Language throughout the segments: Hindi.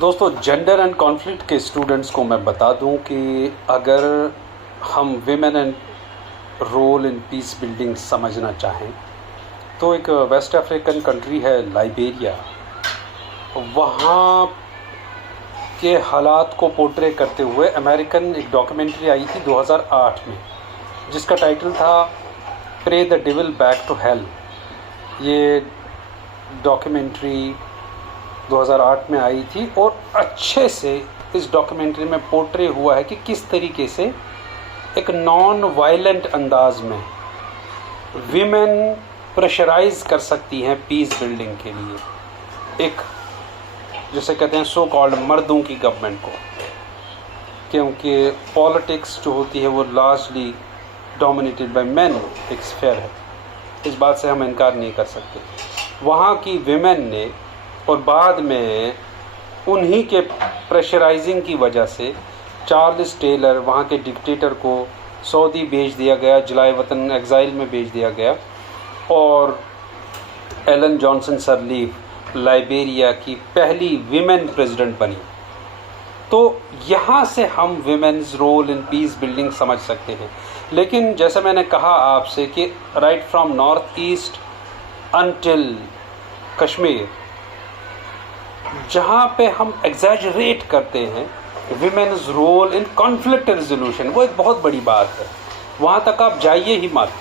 दोस्तों, जेंडर एंड कॉन्फ्लिक्ट के स्टूडेंट्स को मैं बता दूं कि अगर हम women and role in peace building समझना चाहें तो एक वेस्ट अफ्रीकन कंट्री है लाइबेरिया। वहाँ के हालात को पोर्ट्रे करते हुए अमेरिकन एक डॉक्यूमेंट्री आई थी 2008 में, जिसका टाइटल था pray the devil back to hell. ये डॉक्यूमेंट्री 2008 में आई थी और अच्छे से इस डॉक्यूमेंट्री में पोर्ट्रे हुआ है कि किस तरीके से एक नॉन वायलेंट अंदाज में विमेन प्रेशराइज कर सकती हैं पीस बिल्डिंग के लिए एक, जैसे कहते हैं, सो कॉल्ड मर्दों की गवर्नमेंट को, क्योंकि पॉलिटिक्स जो होती है वो लार्जली डोमिनेटेड बाय मेन एक स्फीयर है। इस बात से हम इनकार नहीं कर सकते। वहाँ की विमेन ने और बाद में उन्हीं के प्रेशराइजिंग की वजह से चार्ल्स टेलर, वहाँ के डिक्टेटर, को सऊदी भेज दिया गया, जलाए वतन एग्ज़ाइल में भेज दिया गया, और एलन जॉनसन सरलीफ लाइबेरिया की पहली विमेन प्रेसिडेंट बनी। तो यहाँ से हम women's role in peace building समझ सकते हैं। लेकिन जैसे मैंने कहा आपसे कि right from north east until Kashmir, जहाँ पे हम एग्जैजरेट करते हैं women's role in conflict resolution, वो एक बहुत बड़ी बात है। वहाँ तक आप जाइए ही मत।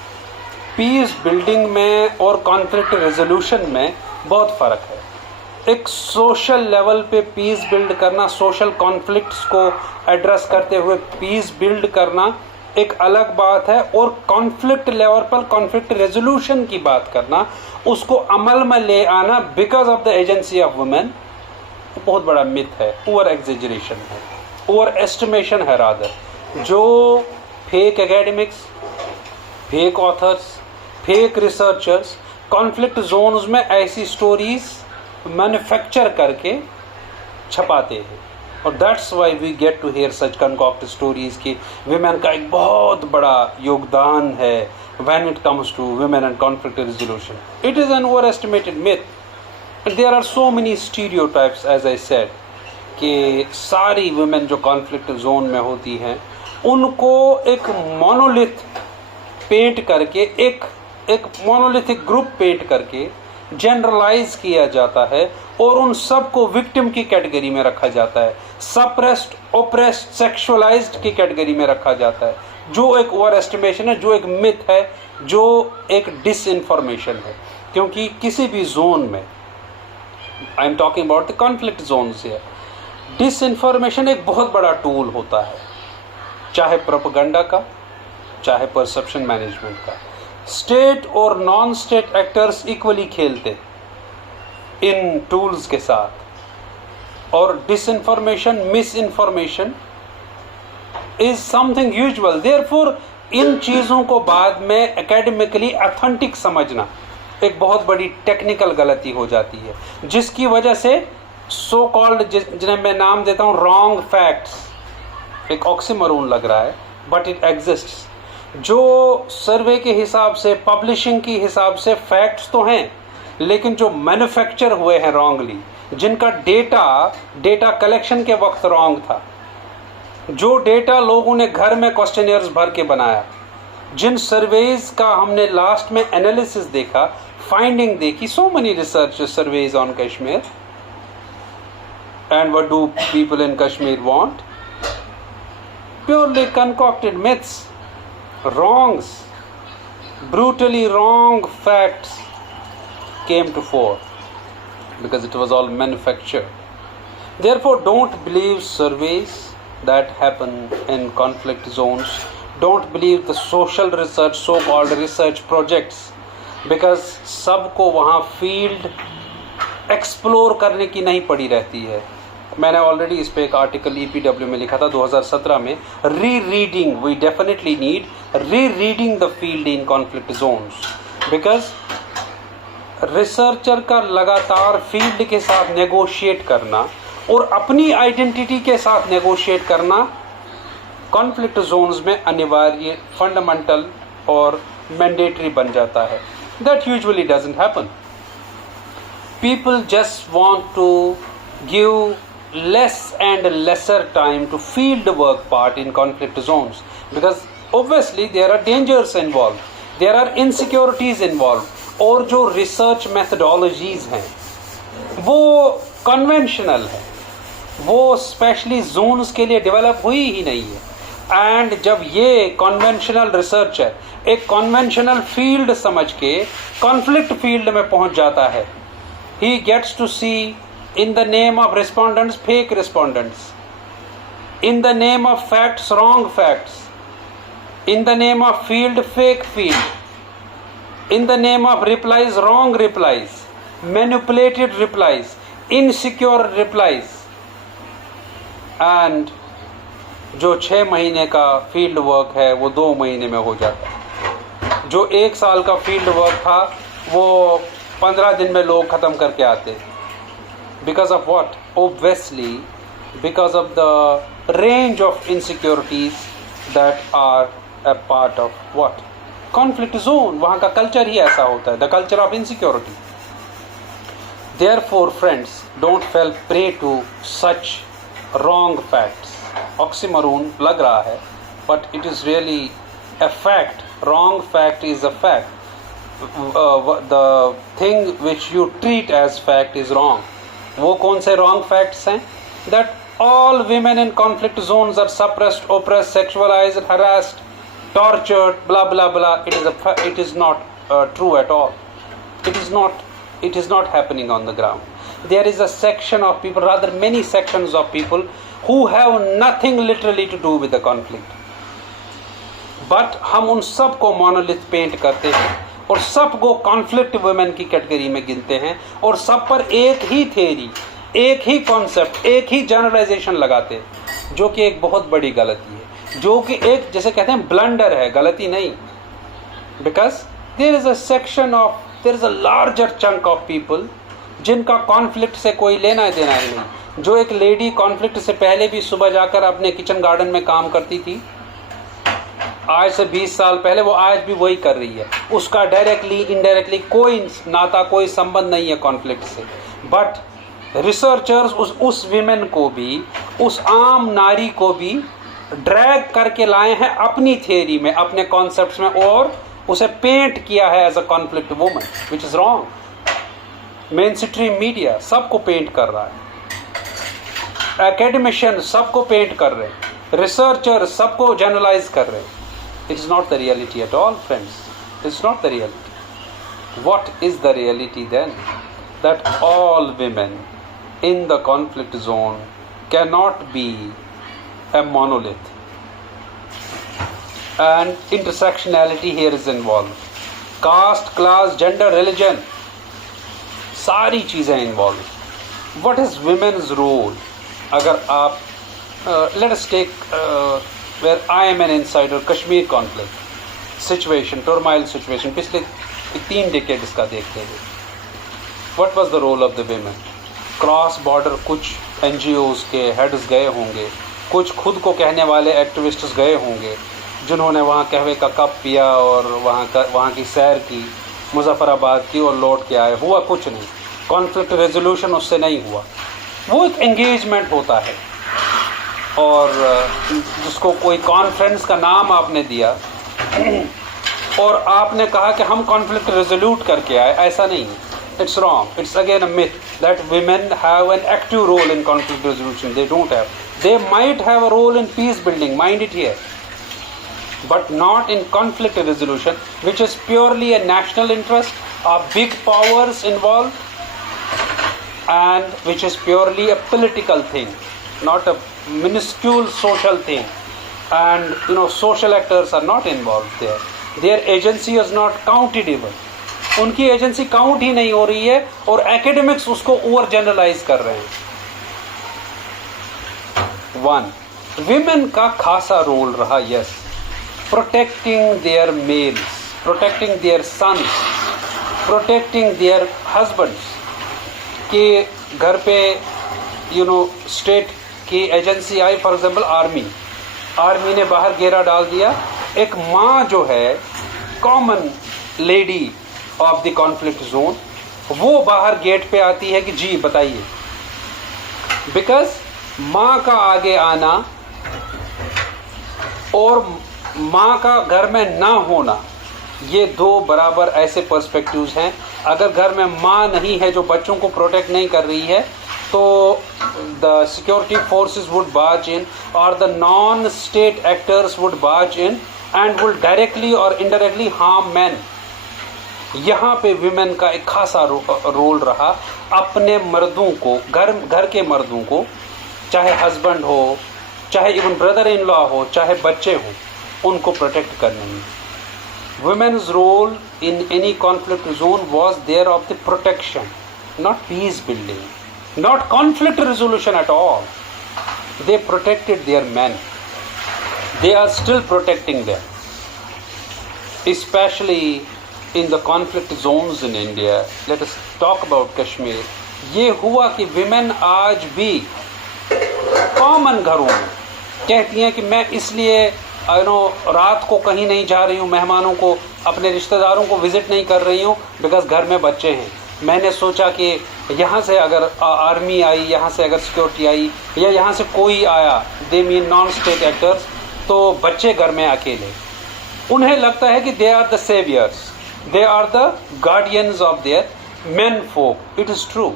पीस बिल्डिंग में और कॉन्फ्लिक्ट रेजोल्यूशन में बहुत फ़र्क है। एक सोशल लेवल पे पीस बिल्ड करना, सोशल कॉन्फ्लिक्ट्स को एड्रेस करते हुए पीस बिल्ड करना एक अलग बात है, और कॉन्फ्लिक्ट लेवल पर कॉन्फ्लिक्ट रेजोल्यूशन की बात करना, उसको अमल में ले आना because of the agency of women, बहुत बड़ा मिथ है, ओवर एग्जेजरेशन है, ओवर एस्टिमेशन है रादर। जो fake academics, fake authors, fake researchers conflict zones में ऐसी स्टोरीज मैन्युफैक्चर करके छपाते हैं, और that's why we get to hear such concoct stories कि विमेन का एक बहुत बड़ा योगदान है when it comes to women and conflict resolution. It is an over estimated myth. There are so many stereotypes, as I said, कि सारी वुमेन जो कॉन्फ्लिक्ट जोन में होती हैं उनको एक मोनोलिथ पेंट करके, एक मोनोलिथिक ग्रुप पेंट करके जनरलाइज किया जाता है, और उन सब को विक्टिम की कैटेगरी में रखा जाता है, सप्रेस्ड, ओप्रेस्ड, सेक्सुअलाइज्ड की कैटेगरी में रखा जाता है, जो एक ओवर एस्टिमेशन है, जो एक मिथ है, जो एक डिसइंफॉर्मेशन है। क्योंकि किसी भी जोन में, I am talking about the conflict zones here, disinformation एक बहुत बड़ा टूल होता है, चाहे प्रोपेगेंडा का, चाहे परसेप्शन मैनेजमेंट का। स्टेट और नॉन स्टेट एक्टर्स इक्वली खेलते इन टूल्स के साथ, और disinformation, miss information is something usual. Therefore in चीज़ों को बाद में एकेडमिकली ऑथेंटिक समझना एक बहुत बड़ी टेक्निकल गलती हो जाती है, जिसकी वजह से सो कॉल्ड, जिन्हें मैं नाम देता हूँ रॉन्ग फैक्ट्स, एक ऑक्सीमोरोन लग रहा है बट इट एग्जिस्ट्स, जो सर्वे के हिसाब से, पब्लिशिंग के हिसाब से फैक्ट्स तो हैं, लेकिन जो मैन्युफैक्चर हुए हैं रॉन्गली, जिनका डेटा कलेक्शन के वक्त रॉन्ग था, जो डेटा लोगों ने घर में क्वेश्चनियर्स भर के बनाया, जिन सर्वेज का हमने लास्ट में एनालिसिस देखा, फाइंडिंग देखी, so many research surveys on Kashmir, and what do people in Kashmir want? Purely concocted myths, wrongs, brutally wrong facts came to fore because it was all manufactured. Therefore, don't believe surveys that happen in conflict zones. Don't believe the social research, so-called research projects, because सबको वहाँ फील्ड एक्सप्लोर करने की नहीं पड़ी रहती है। मैंने ऑलरेडी इस पे एक आर्टिकल EPW में लिखा था 2017 में, rereading, we definitely need rereading the field in conflict zones, because researcher का लगातार फील्ड के साथ नेगोशिएट करना और अपनी आइडेंटिटी के साथ नेगोशिएट करना कॉन्फ्लिक्ट जोन्स में अनिवार्य, फंडामेंटल और मैंडेटरी बन जाता है। That usually doesn't happen. People just want to give less and lesser time to field work part in conflict zones, because obviously there are dangers involved, there are insecurities involved, और जो research methodologies हैं वो conventional है, वो स्पेशली जोन्स के लिए डेवलप हुई ही नहीं है. एंड जब ये कॉन्वेंशनल रिसर्च है एक कॉन्वेंशनल फील्ड समझ के कॉन्फ्लिक्ट फील्ड में पहुंच जाता है, he gets to see in the name of respondents fake respondents, in the name of facts wrong facts, in the name of field fake field, in the name of replies wrong replies, manipulated replies, insecure replies. And जो 6 महीने का फील्ड वर्क है वो 2 महीने में हो जाता है. जो 1 साल का फील्ड वर्क था वो 15 दिन में लोग ख़त्म करके आते. Because of what? Obviously because of the range of insecurities that are a part of what? Conflict zone. वहाँ का कल्चर ही ऐसा होता है, the culture of insecurity. Therefore, friends, don't fall prey to such wrong facts. Oxymoron लग रहा है, but it is really a fact. Wrong fact is a fact. The thing which you treat as fact is wrong. वो कौन से wrong facts हैं? That all women in conflict zones are suppressed, oppressed, sexualized, harassed, tortured, blah blah blah. It is not true at all. It is not happening on the ground. There is a section of people, rather many sections of people who have nothing literally to do with the conflict. But हम उन सब को monolith paint करते हैं और सब को conflict women की कैटेगरी में गिनते हैं और सब पर एक ही theory, एक ही concept, एक ही generalization लगाते हैं, जो कि एक बहुत बड़ी गलती है, जो कि एक जैसे कहते हैं blunder है, गलती नहीं. Because there is a section of there is a larger chunk of people जिनका कॉन्फ्लिक्ट से कोई लेना देना ही नहीं. जो एक लेडी कॉन्फ्लिक्ट से पहले भी सुबह जाकर अपने किचन गार्डन में काम करती थी, आज से 20 साल पहले, वो आज भी वही कर रही है. उसका डायरेक्टली इनडायरेक्टली कोई नाता, कोई संबंध नहीं है कॉन्फ्लिक्ट से. बट रिसर्चर्स उस विमेन को भी, उस आम नारी को भी ड्रैग करके लाए हैं अपनी थियरी में, अपने कॉन्सेप्ट्स में, और उसे पेंट किया है as a conflict woman, which is wrong. Main stream media सबको पेंट कर रहा है, एकेडमिशियन सबको पेंट कर रहे हैं, रिसर्चर सबको जनरलाइज कर रहे हैं. It is not the reality at all friends. It is not the reality. What is the reality then? That all women in the conflict zone can not be a monolith, and intersectionality here is involved. Caste, class, gender, religion, सारी चीज़ें involved. What is women's role? अगर आप let us take where I am an insider, Kashmir conflict situation, turmoil situation, पिछले 3 decades का देखते हैं. What was the role of the women? Cross border कुछ NGOs के heads गए होंगे, कुछ खुद को कहने वाले एक्टिविस्ट्स गए होंगे, जिन्होंने वहाँ कहवे का कप पिया और वहाँ की सैर की, मुजफ्फराबाद की, और लौट के आए. हुआ कुछ नहीं, कॉन्फ्लिक्ट रेजोल्यूशन उससे नहीं हुआ. वो एक एंगेजमेंट होता है, और जिसको कोई कॉन्फ्रेंस का नाम आपने दिया और आपने कहा कि हम कॉन्फ्लिक्ट रेजोल्यूट करके आए. ऐसा नहीं है. It's wrong. It's again a myth that women have an active role in conflict resolution. They don't have. They might have a role in peace building, mind it here, but not in conflict resolution, which is purely a national interest, are big powers involved, and which is purely a political thing, not a minuscule social thing. And social actors are not involved there. Their agency is not counted even. उनकी एजेंसी काउंट ही नहीं हो रही है, और एकेडमिक्स उसको ओवर जनरलाइज कर रहे हैं. 1. विमेन का खासा रोल रहा. Yes, protecting their males, protecting their sons, protecting their husbands. के घर पे स्टेट की एजेंसी आई, फॉर एग्जांपल आर्मी ने बाहर घेरा डाल दिया. एक माँ जो है, common lady of the conflict zone, वो बाहर गेट पे आती है कि जी बताइए. बिकॉज माँ का आगे आना और माँ का घर में ना होना, ये दो बराबर ऐसे पर्सपेक्टिव्स हैं। अगर घर में माँ नहीं है जो बच्चों को प्रोटेक्ट नहीं कर रही है, तो the security forces would barge in और the non state actors would barge in and will directly और इनडायरेक्टली हार्म मैन। यहाँ पे विमेन का एक खासा रोल रहा अपने मर्दों को, घर के मर्दों को, चाहे हस्बैंड हो, चाहे इवन ब्रदर इन लॉ हो, चाहे बच्चे हों, उनको प्रोटेक्ट करने में। Women's role in any conflict zone was there of the protection, not peace building, not conflict resolution at all. They protected their men. They are still protecting them, especially in the conflict zones in India. Let us talk about Kashmir. ये हुआ कि women आज भी कॉमन घरों में कहती हैं कि मैं इसलिए रात को कहीं नहीं जा रही हूँ, मेहमानों को, अपने रिश्तेदारों को विजिट नहीं कर रही हूँ, बिकॉज घर में बच्चे हैं। मैंने सोचा कि यहाँ से अगर आर्मी आई, यहाँ से अगर सिक्योरिटी आई, या यहाँ से कोई आया, they mean non state actors, तो बच्चे घर में अकेले, उन्हें लगता है कि they are the saviours, they are the guardians of their menfolk. It is true,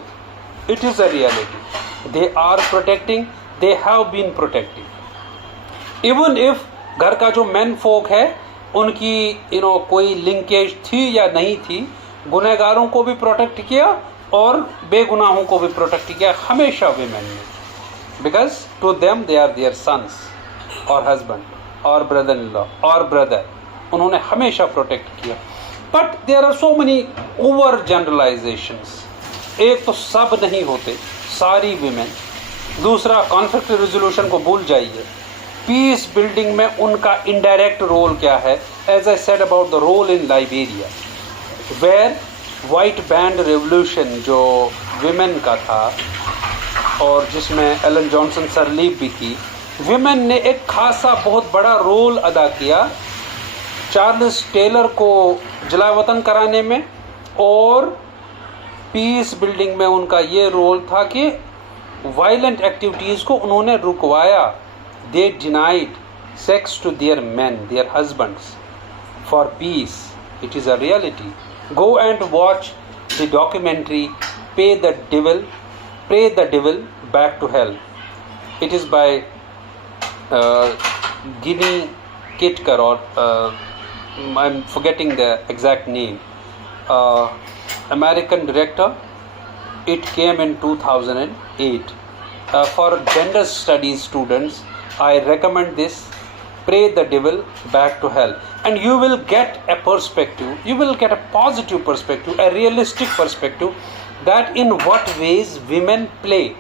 it is a reality. They are protecting, they have been protecting. Even if घर का जो मेन फोक है उनकी कोई लिंकेज थी या नहीं थी, गुनहगारों को भी प्रोटेक्ट किया और बेगुनाहों को भी प्रोटेक्ट किया हमेशा विमेन ने, because to them they are their sons और हस्बैंड और ब्रदर इन लॉ और ब्रदर, उन्होंने हमेशा प्रोटेक्ट किया। But there are so many over generalizations. एक तो सब नहीं होते सारी विमेन, दूसरा कॉन्फ्लिक्ट रिजोल्यूशन को भूल जाइए। पीस बिल्डिंग में उनका इनडायरेक्ट रोल क्या है? As I said about the role in Liberia, where white band revolution जो विमेन का था और जिसमें एलन जॉनसन सरलीफ भी थी, विमेन ने एक खासा बहुत बड़ा रोल अदा किया चार्ल्स टेलर को जलावतन कराने में, और पीस बिल्डिंग में उनका ये रोल था कि वायलेंट एक्टिविटीज़ को उन्होंने रुकवाया। They denied sex to their men, their husbands, for peace. It is a reality. Go and watch the documentary Pay the Devil Back to Hell. It is by Ginny Kitkar, or I'm forgetting the exact name. American director. It came in 2008. For gender studies students, I recommend this, Pray the Devil Back to Hell, and you will get a perspective, you will get a positive perspective, a realistic perspective, that in what ways women play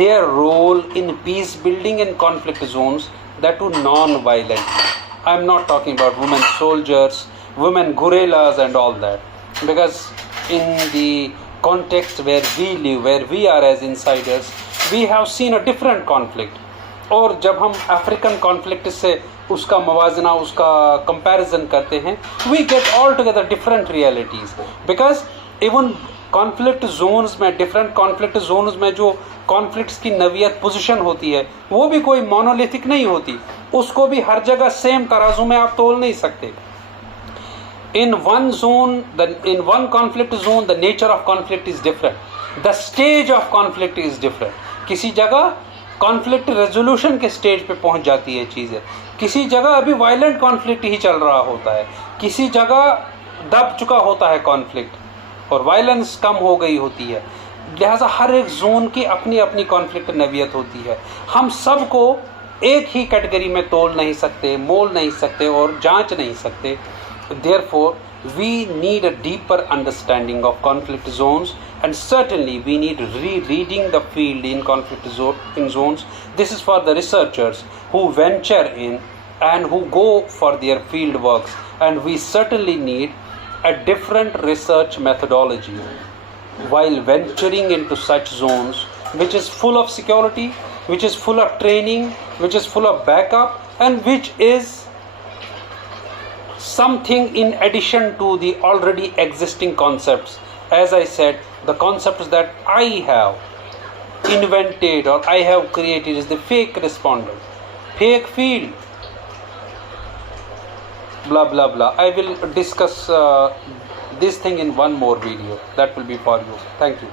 their role in peace building in conflict zones, that too non-violent. I am not talking about women soldiers, women guerrillas and all that, because in the context where we live, where we are as insiders, we have seen a different conflict. और जब हम अफ्रीकन कॉन्फ्लिक्ट से उसका मवाजना, उसका कंपैरिजन करते हैं, we get all together different realities, because even conflict zones में, डिफरेंट कॉन्फ्लिक्ट जोन्स में जो कॉन्फ्लिक्ट्स की नवियत पोजीशन होती है, वो भी कोई मोनोलिथिक नहीं होती, उसको भी हर जगह सेम तराजू में आप तोल नहीं सकते। In one zone, in one conflict zone, the nature of conflict is different. The stage of conflict is different. किसी जगह कॉन्फ्लिक्ट रेजोल्यूशन के स्टेज पे पहुंच जाती है चीज़ें, किसी जगह अभी वायलेंट कॉन्फ्लिक्ट ही चल रहा होता है, किसी जगह दब चुका होता है कॉन्फ्लिक्ट और वायलेंस कम हो गई होती है। लिहाजा हर एक जोन की अपनी अपनी कॉन्फ्लिक्ट नवियत होती है। हम सबको एक ही कैटेगरी में तोल नहीं सकते, मोल नहीं सकते और जांच नहीं सकते। Therefore, we need a deeper understanding of conflict zones, and certainly we need rereading the field in conflict zones. This is for the researchers who venture in and who go for their field works, and we certainly need a different research methodology while venturing into such zones, which is full of security, which is full of training, which is full of backup, and which is something in addition to the already existing concepts. As I said, the concepts that I have invented or I have created is the fake respondent, fake field, blah blah blah. I will discuss this thing in one more video. That will be for you. Thank you.